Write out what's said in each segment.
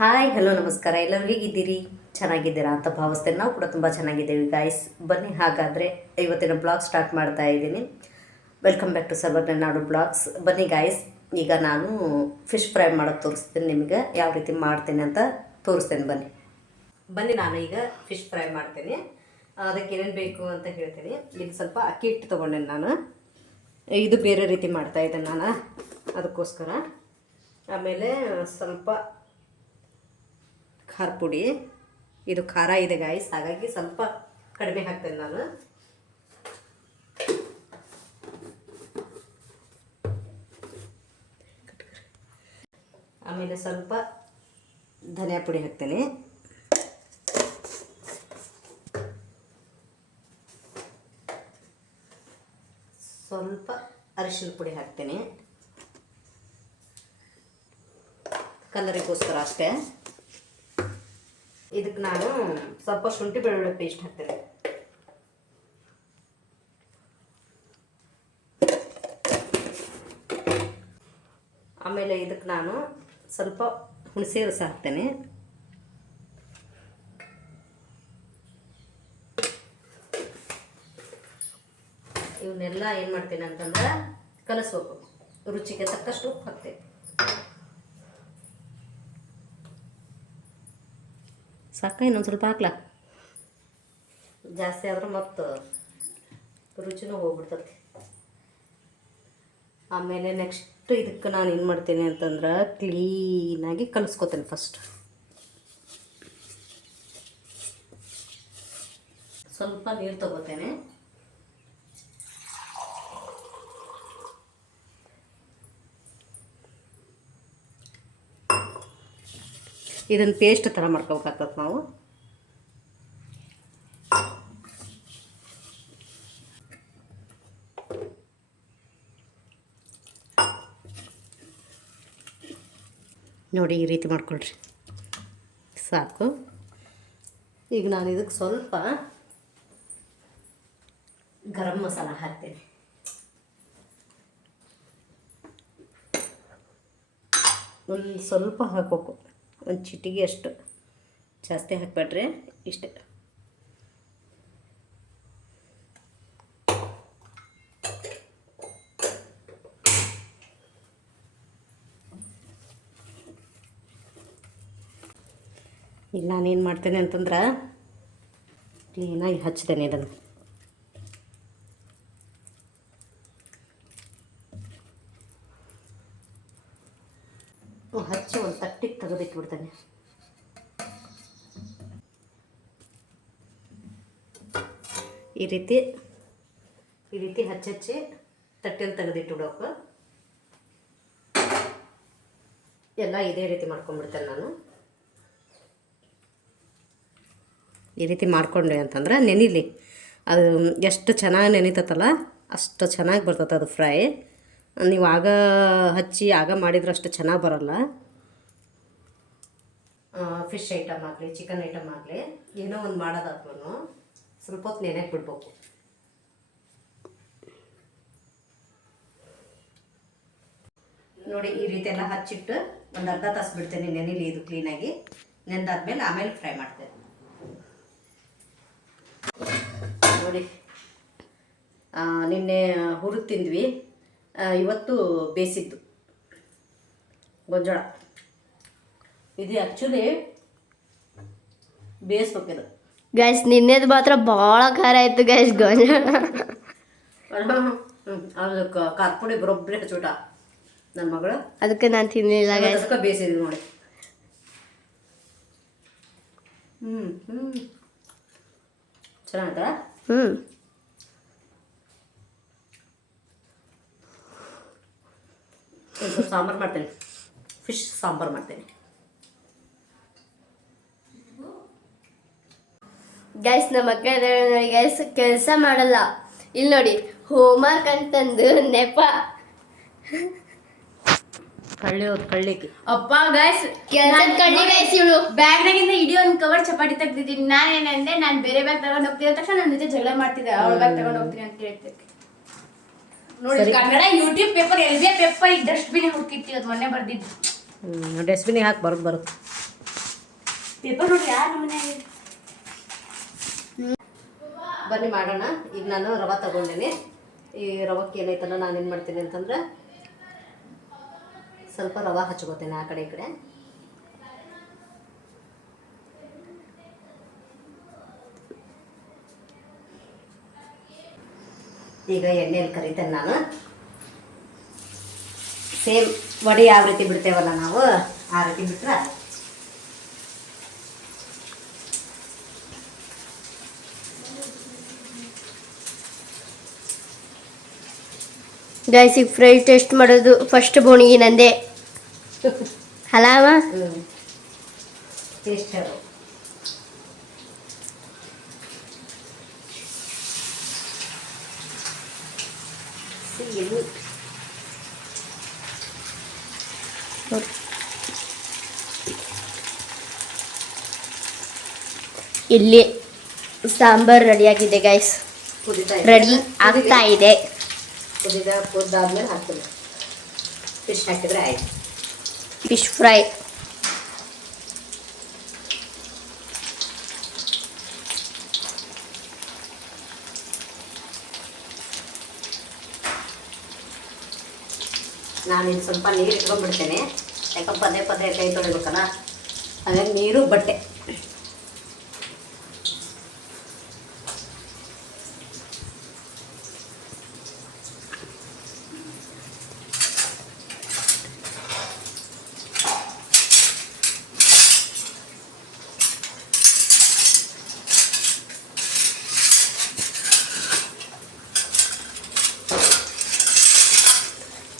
Hi hello ನಮಸ್ಕಾರ. ಎಲ್ಲರೂ ಹೇಗಿದ್ದೀರಿ? ಚೆನ್ನಾಗಿದ್ದೀರಾ ಅಂತ ಭಾವಿಸ್ತೇನೆ. ನಾವು ಕೂಡ ತುಂಬ ಚೆನ್ನಾಗಿದ್ದೇವೆ ಗಾಯ್ಸ್. ಬನ್ನಿ ಹಾಗಾದರೆ ಇವತ್ತಿನ ಬ್ಲಾಗ್ ಸ್ಟಾರ್ಟ್ ಮಾಡ್ತಾ ಇದ್ದೀನಿ. Welcome back to Sarvajna Nadu blogs. ಬನ್ನಿ ಗಾಯ್ಸ್, ಈಗ ನಾನು ಫಿಶ್ ಫ್ರೈ ಮಾಡೋದು ತೋರಿಸ್ತೀನಿ ನಿಮಗೆ. ಯಾವ ರೀತಿ ಮಾಡ್ತೀನಿ ಅಂತ ತೋರಿಸ್ತೇನೆ. ಬನ್ನಿ ನಾನು ಈಗ ಫಿಶ್ ಫ್ರೈ ಮಾಡ್ತೀನಿ. ಅದಕ್ಕೆ ಏನೇನು ಬೇಕು ಅಂತ ಹೇಳ್ತೀನಿ. ಈಗ ಸ್ವಲ್ಪ ಅಕ್ಕಿ ಹಿಟ್ಟು ತೊಗೊಂಡೇನೆ ನಾನು. ಇದು ಬೇರೆ ರೀತಿ ಮಾಡ್ತಾಯಿದ್ದೆ ನಾನು, ಅದಕ್ಕೋಸ್ಕರ. ಆಮೇಲೆ ಸ್ವಲ್ಪ ಖಾರ ಪುಡಿ. ಇದು ಖಾರ ಇದೆ ಗಾಯ್ಸ್, ಹಾಗಾಗಿ ಸ್ವಲ್ಪ ಕಡಿಮೆ ಹಾಕ್ತೇನೆ ನಾನು. ಆಮೇಲೆ ಸ್ವಲ್ಪ ಧನಿಯಾ ಪುಡಿ ಹಾಕ್ತೇನೆ. ಸ್ವಲ್ಪ ಅರಿಶಿನ ಪುಡಿ ಹಾಕ್ತೇನೆ, ಕಲರಿಗೋಸ್ಕರ ಅಷ್ಟೇ. ಇದಕ್ಕೆ ನಾನು ಸ್ವಲ್ಪ ಶುಂಠಿ ಬೆಳ್ಳುಳ್ಳಿ ಪೇಸ್ಟ್ ಹಾಕ್ತೇನೆ. ಆಮೇಲೆ ಇದಕ್ಕೆ ನಾನು ಸ್ವಲ್ಪ ಹುಣಸೆ ರಸ ಹಾಕ್ತೇನೆ. ಇವನ್ನೆಲ್ಲ ಏನು ಮಾಡ್ತೇನೆ ಅಂತಂದ್ರೆ ಕಲಸ್ಬೇಕು. ರುಚಿಗೆ ತಕ್ಕಷ್ಟು ಉಪ್ಪು ಹಾಕ್ತೇನೆ. ಸಾಕ, ಇನ್ನೊಂದು ಸ್ವಲ್ಪ ಹಾಕ್ಲಾ? ಜಾಸ್ತಿ ಆದ್ರೆ ಮತ್ತು ರುಚಿನೂ ಹೋಗ್ಬಿಡ್ತದೆ. ಆಮೇಲೆ ನೆಕ್ಸ್ಟ್ ಇದಕ್ಕೆ ನಾನು ಏನು ಮಾಡ್ತೇನೆ ಅಂತಂದ್ರೆ ಕ್ಲೀನಾಗಿ ಕಲಿಸ್ಕೊತೇನೆ. ಫಸ್ಟ್ ಸ್ವಲ್ಪ ನೀರು ತಗೋತೇನೆ. ಇದನ್ನು ಪೇಸ್ಟ್ ಥರ ಮಾಡ್ಕೋಬೇಕಾಗ್ತದೆ ನಾವು. ನೋಡಿ, ಈ ರೀತಿ ಮಾಡ್ಕೊಳ್ರಿ, ಸಾಕು. ಈಗ ನಾನು ಇದಕ್ಕೆ ಸ್ವಲ್ಪ ಗರಂ ಮಸಾಲ ಹಾಕ್ತೇನೆ. ಒಂದು ಸ್ವಲ್ಪ ಹಾಕಬೇಕು, ಒಂದು ಚಿಟಿಗೆ ಅಷ್ಟು, ಜಾಸ್ತಿ ಹಾಕ್ಬೇಡ್ರಿ, ಇಷ್ಟೇ. ಈಗ ನಾನೇನು ಮಾಡ್ತೇನೆ ಅಂತಂದ್ರೆ ಕ್ಲೀನಾಗಿ ಹಚ್ತೇನೆ ಇದನ್ನು. ಹಚ್ಚಿ ಒಂದು ತಟ್ಟಿಗೆ ತೆಗೆದಿಟ್ಬಿಡ್ತೇನೆ. ಈ ರೀತಿ ಹಚ್ಚಿ ತಟ್ಟೆಯಲ್ಲಿ ತೆಗೆದಿಟ್ಬಿಡೋಕೆ. ಎಲ್ಲ ಇದೇ ರೀತಿ ಮಾಡ್ಕೊಂಡ್ಬಿಡ್ತೇನೆ ನಾನು. ಈ ರೀತಿ ಮಾಡಿಕೊಂಡೆ ಅಂತಂದ್ರೆ ನೆನಿಲಿ, ಅದು ಎಷ್ಟು ಚೆನ್ನಾಗಿ ನೆನಿತತ್ತಲ್ಲ ಅಷ್ಟು ಚೆನ್ನಾಗಿ ಬರ್ತದೆ ಅದು ಫ್ರೈ. ನೀವು ಆಗ ಹಚ್ಚಿ ಆಗ ಮಾಡಿದ್ರೆ ಅಷ್ಟು ಚೆನ್ನಾಗಿ ಬರೋಲ್ಲ. ಫಿಶ್ ಐಟಮ್ ಆಗಲಿ, ಚಿಕನ್ ಐಟಮ್ ಆಗಲಿ, ಏನೋ ಒಂದು ಮಾಡೋದಾದ್ರೂ ಸ್ವಲ್ಪ ಹೊತ್ತು ನೆನೆಗೆ ಬಿಡ್ಬೇಕು. ನೋಡಿ, ಈ ರೀತಿ ಎಲ್ಲ ಹಚ್ಚಿಟ್ಟು ಒಂದು ಅರ್ಧ ತಾಸು ಬಿಡ್ತೇನೆ ನೆನಿಲಿ ಇದು ಕ್ಲೀನಾಗಿ. ನೆಂದಾದ್ಮೇಲೆ ಆಮೇಲೆ ಫ್ರೈ ಮಾಡ್ತೇನೆ. ನೋಡಿ, ನಿನ್ನೆ ಹುರಿದು ತಿಂದ್ವಿ, ಇವತ್ತು ಬೇಯಿಸಿದ್ದು ಗೊಂಜಾಳ. ಇದು ಆ್ಯಕ್ಚುಲಿ ಬೇಯಿಸ್ಬೇಕಿದು ಗೈಸ್. ನಿನ್ನೆದು ಮಾತ್ರ ಭಾಳ ಖಾರ ಆಯಿತು ಗೈಸ್ ಗೊಂಜಾಳ. ಅದು ಖಾರ ಪುಡಿ ಬರೋಬ್ಬರಿ ಹಚ್ಬಿಟ್ಟ ನನ್ನ ಮಗಳು, ಅದಕ್ಕೆ ನಾನು ತಿನ್ನಲಿಲ್ಲ ಗೈಸ್. ಅದಕ್ಕೆ ಬೇಯಿಸಿದ್ವಿ ನೋಡಿ. ಚೆನ್ನಾಗದ. ಸಾಂಬಾರು ಮಾಡ್ತೇನೆ, ಫಿಶ್ ಸಾಂಬಾರು ಮಾಡ್ತೇನೆ. ಗೈಸ್, ನಮ್ಮ ಅಕ್ಕ ನೋಡಿ ಗೈಸ್, ಕೆಲಸ ಮಾಡಲ್ಲ. ಇಲ್ಲಿ ನೋಡಿ, ಹೋಮ್ವರ್ಕ್ ಅಂತಂದು ನೆಪ ಕಳ್ಳಿಕ್ಕೆ ಅಪ್ಪ ಗೈಸ್, ಕೆಲಸದ ಕಳ್ಳಿ ಗೈಸ್ ಇವಳು. ಬ್ಯಾಗ್ನಾಗಿಂದ ಇಡೀ ಒಂದು ಕವರ್ ಚಪಾತಿ ತೆಗ್ದಿದ್ದೀನಿ. ನಾನೇನಂದೆ, ನಾನು ಬೇರೆ ಬ್ಯಾಗ್ ತಗೊಂಡು ಹೋಗ್ತೀನಿ ಅಂತ ತಕ್ಷಣ ನನ್ನ ಜೊತೆ ಜಗಳ ಮಾಡ್ತಿದ್ದೆ. ಅವಳ ಬ್ಯಾಗ್ ತಗೊಂಡು ಹೋಗ್ತೀನಿ ಅಂತ ಹೇಳ್ತಿದ್ದೆ. ನೋಡಿ, Kannada YouTube paper, L B paper, ಈಗ ಡಸ್ಟ್ಬಿನ್ ಹುಡುಕಿತ್ತು, ಅದು ಮೊನ್ನೆ ಬರ್ದಿದ್ದು. ಡಸ್ಟ್ಬಿನಿಗೆ ಹಾಕಿ ಬರುತ್ತೆ. ಪೇಪರ್ ನೋಡಿ ಯಾರು ಮನೆಯಾಗ ಬನ್ನಿ ಮಾಡೋಣ. ಈಗ ನಾನು ರವೆ ತಗೊಂಡಿನಿ. ಈ ರವಕ್ಕೆ ಏನೈತಲ್ಲ ನಾನೇನು ಮಾಡ್ತೀನಿ ಅಂತಂದ್ರೆ ಸ್ವಲ್ಪ ರವೆ ಹಚ್ಕೋತೀನಿ ಆ ಕಡೆ ಈ ಕಡೆ. ಈಗ ಎಣ್ಣೆಯಲ್ಲಿ ಕರಿತೇನೆ ನಾನು. ಸೇಮ್ ವಡೆ ಯಾವ ರೀತಿ ಬಿಡ್ತೇವಲ್ಲ ನಾವು ಆ ರೀತಿ ಬಿಟ್ರೆ ಗೈಸ್ ಈಗ ಫ್ರೈ ಟೇಸ್ಟ್ ಮಾಡೋದು ಫಸ್ಟ್ ಬೋಣಿಗೆ ನಂದೆ ಹಲಾವ. ಟೇಸ್ಟ್ ಹೇಳು. ಇಲ್ಲಿ ಸಾಂಬಾರ್ ರೆಡಿಯಾಗಿದೆ ಗೈಸ್, ರೆಡಿ ಆಗ್ತಾ ಇದೆ. ಕುದ್ದಾದ್ಮೇಲೆ ಹಾಕ್ತೀನಿ. ಫಿಶ್ ಹಾಕಿದ್ರೆ ಆಯ್ತು. Fish fry. ನಾನು ಇನ್ನು ಸ್ವಲ್ಪ ನೀರು ಇಟ್ಕೊಂಡ್ಬಿಡ್ತೇನೆ, ಯಾಕಂದ್ರೆ ಪದೇ ಪದೇ ಕೈ ತೊಳಿಬೇಕಲ್ಲ. ಹಾಗಾಗಿ ನೀರು ಬಟ್ಟೆ.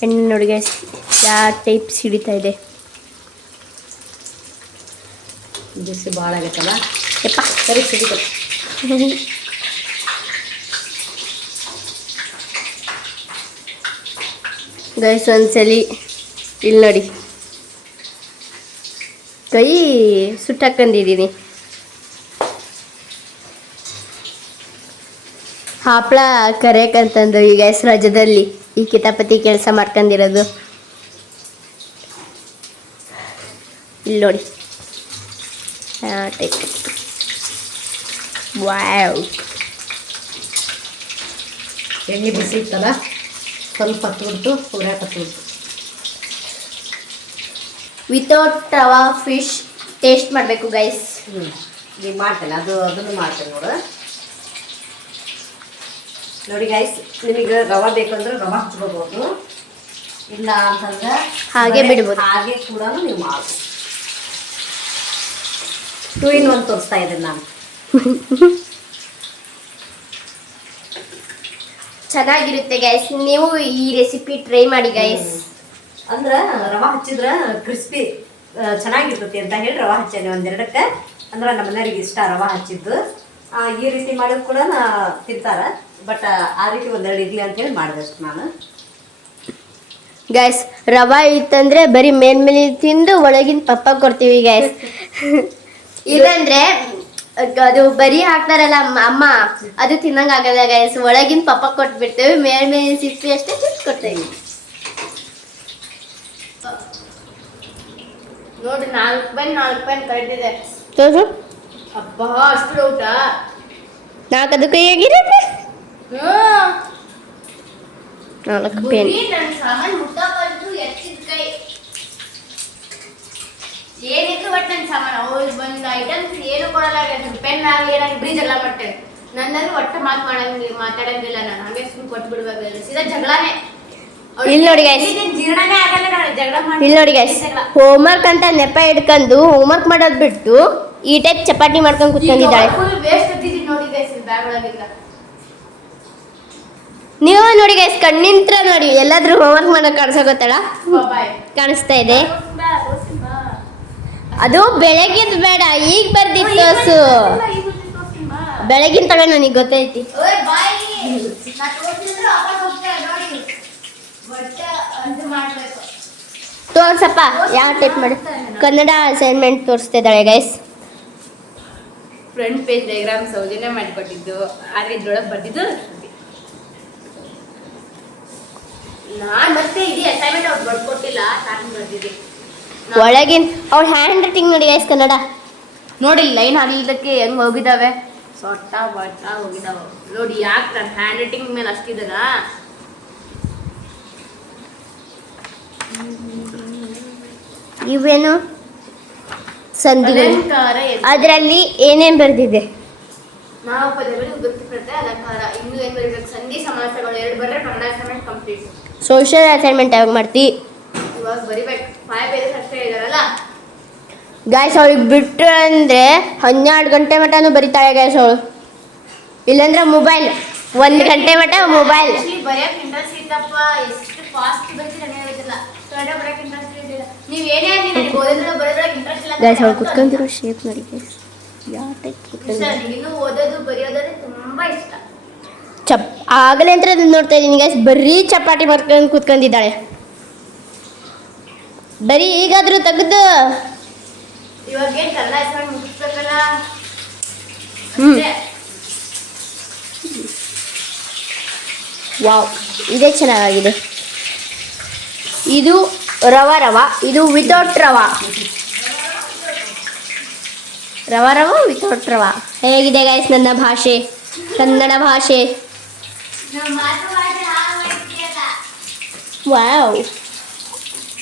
ಎಣ್ಣೆ ನೋಡಿ ಗೈಸ್ ಯಾವ ಟೈಪ್ ಸಿಡಿತಾ ಇದೆ. ಬಿಸಿ ಭಾಳ ಆಗೈತಲ್ಲ, ಯಪ್ಪ ಸರಿ ಸಿಡಿತು. ಗೈಸ್ ಒಂದ್ಸಲಿ ಇಲ್ಲಿ ನೋಡಿ ಕೈ ಸುಟ್ಟಾಕೊಂಡಿದ್ದೀನಿ. ಹಪ್ಪಳ ಕರೆಯಕ್ಕಂತಂದು ಈ ಗೈಸ್ ರಾಜ್ಯದಲ್ಲಿ ಈ ಕಿತಾಪತಿ ಕೆಲಸ ಮಾಡ್ಕೊಂಡಿರೋದು. ಇಲ್ಲಿ ನೋಡಿ ವಾವ್. ಎಣ್ಣೆ ಬಿಸಿ ಇತ್ತಲ್ಲ, ಸ್ವಲ್ಪ ಹತ್ಬಿಡ್ತು, ಹುರಿಯಾಕೆ ಹತ್ಬಿಡ್ತು. ವಿತೌಟ್ ರವಾ ಫಿಶ್ ಟೇಸ್ಟ್ ಮಾಡಬೇಕು ಗೈಸ್. ಈಗ ಮಾಡ್ತೇನೆ, ಅದನ್ನು ಮಾಡ್ತೇನೆ ನೋಡು. ನೋಡಿ ಗೈಸ್, ನಿಮಗೆ ರವೆ ಬೇಕಂದ್ರೆ ರವೆ ಹಚ್ಕೋಬೋದು, ಇಲ್ಲ ಅಂತಂದ್ರೆ ಹಾಗೆ ಬಿಡ್ಬೋದು. ಹಾಗೆ ಕೂಡ ನೀವು ಮಾಡ್ಬೋದು. 2 in 1 ತೋರಿಸ್ತಾ ಇದ್ದೀನಿ ನಾನು. ಚೆನ್ನಾಗಿರುತ್ತೆ ಗೈಸ್, ನೀವು ಈ ರೆಸಿಪಿ ಟ್ರೈ ಮಾಡಿ ಗೈಸ್. ಅಂದ್ರೆ ರವೆ ಹಚ್ಚಿದ್ರೆ ಕ್ರಿಸ್ಪಿ ಚೆನ್ನಾಗಿರ್ತೈತಿ ಅಂತ ಹೇಳಿ ರವೆ ಹಚ್ಚೇನೆ ಒಂದೆರಡಕ್ಕೆ. ಅಂದ್ರೆ ನಮ್ಮ ಮನೆಯವ್ರಿಗೆ ಇಷ್ಟ ರವೆ ಹಚ್ಚಿದ್ದು. ಈ ರೀತಿ ಮಾಡೋದು ಕೂಡ ತಿಂತಾರೆ, ಬಟ್ ಆ ರೀತಿ ಒಂದೆರಡು ಇಡ್ಲಿ ಅಂತೇಳಿ ಮಾಡಿದಷ್ಟು ನಾನು. ಗೈಸ್ ರವಾ ಇತ್ತಂದ್ರೆ ಬರೀ ಮೇಲ್ಮೇಲೆ ತಿಂದು ಒಳಗಿನ ಪಪ್ಪ ಕೊಡ್ತೀವಿ ಗೈಸ್. ಇಲ್ಲಾಂದ್ರೆ ಅದು ಬರೀ ಹಾಕ್ತಾರಲ್ಲ ಅಮ್ಮ, ಅದು ತಿನ್ನಂಗಾಗಲ್ಲ ಗೈಸ್. ಒಳಗಿನ ಪಪ್ಪ ಕೊಟ್ಬಿಡ್ತೇವೆ, ಮೇಲ್ಮೇಲೆ ಸಿಪ್ಪಿ ಅಷ್ಟೇ ಕೊಡ್ತೇವೆ. ನೋಡಿ 4 ಪೆನ್ ಕಟ್ಟಿದೆ. ತೋರು ಅಬ್ಬಾ ಅಷ್ಟು ಊಟ. 4 ಕೈಯಾಗಿರುತ್ತೆ. 4 ಪೆನ್. ನನ್ನ ಸಾಮಾನು ಮುಟ್ಟಬಾರ್ದು, ಎತ್ತಿದ ಕೈ ಏನಿದ್ರು ಬಟ್ ನನ್ನ ಸಾಮಾನು ಒಂದು ಐಟಮ್ಸ್ ಏನು ಕೊಡಲ್ಲ. ಪೆನ್ ಆಗಲಿ ಏನಾಗಿ ಬ್ರೀಜ್ ಎಲ್ಲ ಮಾಡ್ತೇನೆ. ನನ್ನಲ್ಲಿ ಒಟ್ಟು ಮಾತಾಡಂಗಿಲ್ಲ ನಾನು, ಹಾಗೆ ಸುಮ್ಮನೆ ಕೊಟ್ಟು ಬಿಡ್ಬೇಕು. ಸೀದಾ ಜಗಳನೇ. ಇಲ್ಲಿ ನೋಡಿ ಗೈಸ್, ಜೀರ್ಣನೇ ಆಗಲ್ಲ ನೋಡಿ ಜಗಳ ಮಾಡಿ. ಇಲ್ಲಿ ನೋಡಿ ಗೈಸ್, ಹೋಮ್ವರ್ಕ್ ಅಂತ ನೆಪ ಹಿಡ್ಕೊಂಡು ಹೋಮ್ವರ್ಕ್ ಮಾಡೋದು ಬಿಟ್ಟು ಈ ಟೈಪ್ ಚಪಾತಿ ಮಾಡ್ಕೊಂಡು ಕುತ್ಕೊಂಡಿದ್ದಾಳೆ. ಫುಲ್ ವೇಸ್ಟ್ ಎತ್ತಿದ್ದೀನಿ ನೋಡಿ ಗೈಸ್ ಬ್ಯಾಗ್ ಒಳಗಿಲ್ಲ. ನೀವು ನೋಡಿ ಗೈಸ್, ಕಣ್ಣಿಂತ್ರ ನೋಡಿ ಎಲ್ಲಾದ್ರೂ ಹೋಮ್ವರ್ಕ್ ಮಾಡೋಕೆ ಕಾಣಿಸೋಗೊತ್ತಲ್ಲ, ಬಾಯ್ ಕಾಣಿಸ್ತಾ ಇದೆ. ಅದು ಬೆಳಗಿಂದ ಬೇಡ, ಈಗ ಬರ್ದಿತ್ತು ಹಸು. ಬೆಳಗಿನ ತಗ ನನಗೆ ಗೊತ್ತೈತಿ. ತೋರ್ಸಪ್ಪ ಯಾವ ಟೈಪ್ ಮಾಡಿ. ಕನ್ನಡ ಅಸೈನ್ಮೆಂಟ್ ತೋರಿಸ್ತಾ ಇದ್ದಾಳೆ guys. Front page diagram Soujanya ಮಾಡಿಕೊಟ್ಟಿದ್ದು, ಆದ್ರೆ ಇದ್ರೊಳಗೆ ಬರ್ದಿದ್ದು ನಾನು. ಮತ್ತೆ ಇದು ಅಸೈನ್ಮೆಂಟ್ ಅವ್ರು ಬರ್ಕೊಟ್ಟಿಲ್ಲ, ನಾನು ಬರ್ದಿದ್ದೆ. ಒಳಗಿನ ಅವಳ ಹ್ಯಾಂಡ್ ರೈಟಿಂಗ್ ನೋಡಿ ಗೈಸ್, ಕನ್ನಡ ನೋಡಿ ಲೈನ್ ಹಾಲಿದ್ದಕ್ಕೆ ಹೆಂಗ್ ಹೋಗಿದಾವೆ ಸೊಟ್ಟ ಬಟ್ಟ ಹೋಗಿದಾವ ನೋಡಿ. ಯಾಕೆ ನನ್ನ ಹ್ಯಾಂಡ್ ರೈಟಿಂಗ್ ಮೇಲೆ ಅಷ್ಟಿದನ. ಇವೇನು ಸಂಧಿಗಳು, ಅಲಂಕಾರ ಅದರಲ್ಲಿ ಏನೇನ್ ಬರ್ದಿದೆ? ನಾಮಪದಗಳು ವಿಭಕ್ತಿ ಅಲಂಕಾರ. ಇನ್ನು ಏನ್ ಬರೀಬೇಕು? ಸಂಧಿ ಸಮಾಸಗಳು 2 ಬರ್ರೆ Kannada assignment complete. Social assignment ಯಾವಾಗ ಮಾಡ್ತಿ? ಇವಾಗ ಬರಿಬೇಕು. 5 ಪೇಜಸ್ ಅಷ್ಟೇ ಇದಾರಲ್ಲ. ಗಾಯ್ಸ್ ಅವಳಿಗೆ ಬಿಟ್ರು ಅಂದ್ರೆ 12 ಗಂಟೆ ಮಟನೂ ಬರಿತಾಳೆ ಗಾಯ್ಸ್ ಅವಳು. ಇಲ್ಲಾಂದ್ರೆ ಮೊಬೈಲ್ 1 ಗಂಟೆ ಮಟ ಮೊಬೈಲ್. ಬರೆಯಕ್ಕೆ ಇಂಟ್ರೆಸ್ಟ್ ಇತ್ತಪ್ಪ, ಎಷ್ಟು ಫಾಸ್ಟ್ ಬರ್ತೀರ ನನಗೆ ಗೊತ್ತಿಲ್ಲ. ಕನ್ನಡ ಬರೆಯಕ್ಕೆ ಇಂಟ್ರೆಸ್ಟ್ ಇರಲಿಲ್ಲ. ನೀವು ಏನೇ ಆಗಲಿ ನನಗೆ ಓದಿದ್ರೆ ಬರೆಯೋದ್ರಾಗ ಇಂಟ್ರೆಸ್ಟ್ ಇಲ್ಲ. ಗಾಯ್ಸ್ ಅವಳು ಕುತ್ಕೊಂಡಿರೋ ಶೇಪ್ ನೋಡಿ ಗಾಯ್ಸ್, ಯಾವ ಟೈಪ್ ಕುತ್ಕೊಂಡು ಇನ್ನು ಓದೋದು ಬರೆಯೋದಂದ್ರೆ ತುಂಬಾ ಇಷ್ಟ. ಆಗಲೇ ಅಂತ ನೋಡ್ತಾ ಇದ್ದೀನಿ ಗಾಯ್ಸ್, ಬರೀ ಚಪಾಟಿ ಮಾಡ್ಕೊಂಡು ಕುತ್ಕೊಂಡಿದ್ದಾಳೆ. ಬರೀ ಈಗಾದ್ರೂ ತೆಗೆದು ಇವಾಗ ಏನ್ ಕನ್ನಡ ಅಸೈನ್ಮೆಂಟ್ ಮುಗಿಸ್ಬೇಕಲ್ಲ. ವಾವ್, ಇದೇ ಚೆನ್ನಾಗಿದೆ. ಇದು ರವ ರವ, ಇದು ವಿತೌಟ್ ರವ. ರವ ರವ ವಿತೌಟ್ ರವ. ಹೇಗಿದೆ ಗೈಸ್ ನನ್ನ ಭಾಷೆ, ಕನ್ನಡ ಭಾಷೆ? Wow,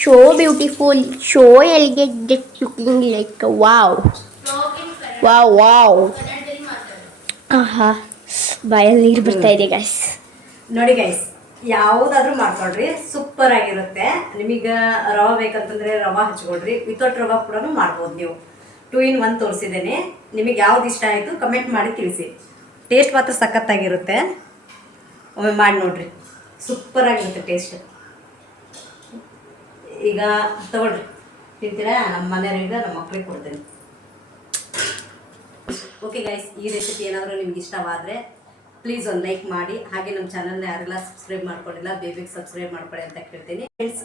so beautiful, so elegant, just looking like wow wow wow. ಆಹಾ, ಬಾಯಲ್ಲಿ ನೀರು ಬರ್ತಾ ಇದೆ ಗೈಸ್. ನೋಡಿ ಗೈಸ್, ಯಾವುದಾದ್ರೂ ಮಾಡ್ಕೊಳ್ರಿ, ಸೂಪರ್ ಆಗಿರುತ್ತೆ. ನಿಮಗೆ ರವಾ ಬೇಕಂತಂದ್ರೆ ರವಾ ಹಚ್ಕೊಳ್ರಿ, ವಿತೌಟ್ ರವಾ ಕೂಡ ಮಾಡ್ಬೋದು ನೀವು. 2 in 1 ತೋರಿಸಿದ್ದೇನೆ. ನಿಮಗೆ ಯಾವ್ದು ಇಷ್ಟ ಆಯಿತು ಕಮೆಂಟ್ ಮಾಡಿ ತಿಳಿಸಿ. ಟೇಸ್ಟ್ ಮಾತ್ರ ಸಖತ್ತಾಗಿರುತ್ತೆ, ಒಮ್ಮೆ ಮಾಡಿ ನೋಡ್ರಿ, ಸೂಪರ್ ಆಗಿರುತ್ತೆ ಟೇಸ್ಟ್. ಈಗ ತಗೊಳ್ರಿ, ತಿಂತೀರಾ? ನಮ್ಮ ಮನೆಯವರಿಗೆ ನಮ್ಮ ಮಕ್ಕಳಿಗೆ ಕೊಡ್ತೀನಿ. ಓಕೆ ಗೈಸ್, ಈ ರೆಸಿಪಿ ಏನಾದರೂ ನಿಮ್ಗೆ ಇಷ್ಟವಾದರೆ ಪ್ಲೀಸ್ ಒಂದು ಲೈಕ್ ಮಾಡಿ. ಹಾಗೆ ನಮ್ಮ ಚಾನಲ್ನ ಯಾರೆಲ್ಲ ಸಬ್ಸ್ಕ್ರೈಬ್ ಮಾಡ್ಕೊಂಡಿಲ್ಲ ಬೇಗ ಸಬ್ಸ್ಕ್ರೈಬ್ ಮಾಡ್ಕೊಳ್ಳಿ ಅಂತ ಕೇಳ್ತೀನಿ. ಫ್ರೆಂಡ್ಸ್,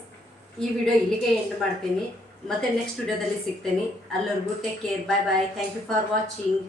ಈ ವಿಡಿಯೋ ಇಲ್ಲಿಗೆ ಎಂಡ್ ಮಾಡ್ತೀನಿ. ಮತ್ತೆ ನೆಕ್ಸ್ಟ್ ವಿಡಿಯೋದಲ್ಲಿ ಸಿಗ್ತೀನಿ. ಅಲ್ಲಿವರೆಗೂ take care, bye bye. Thank you for watching.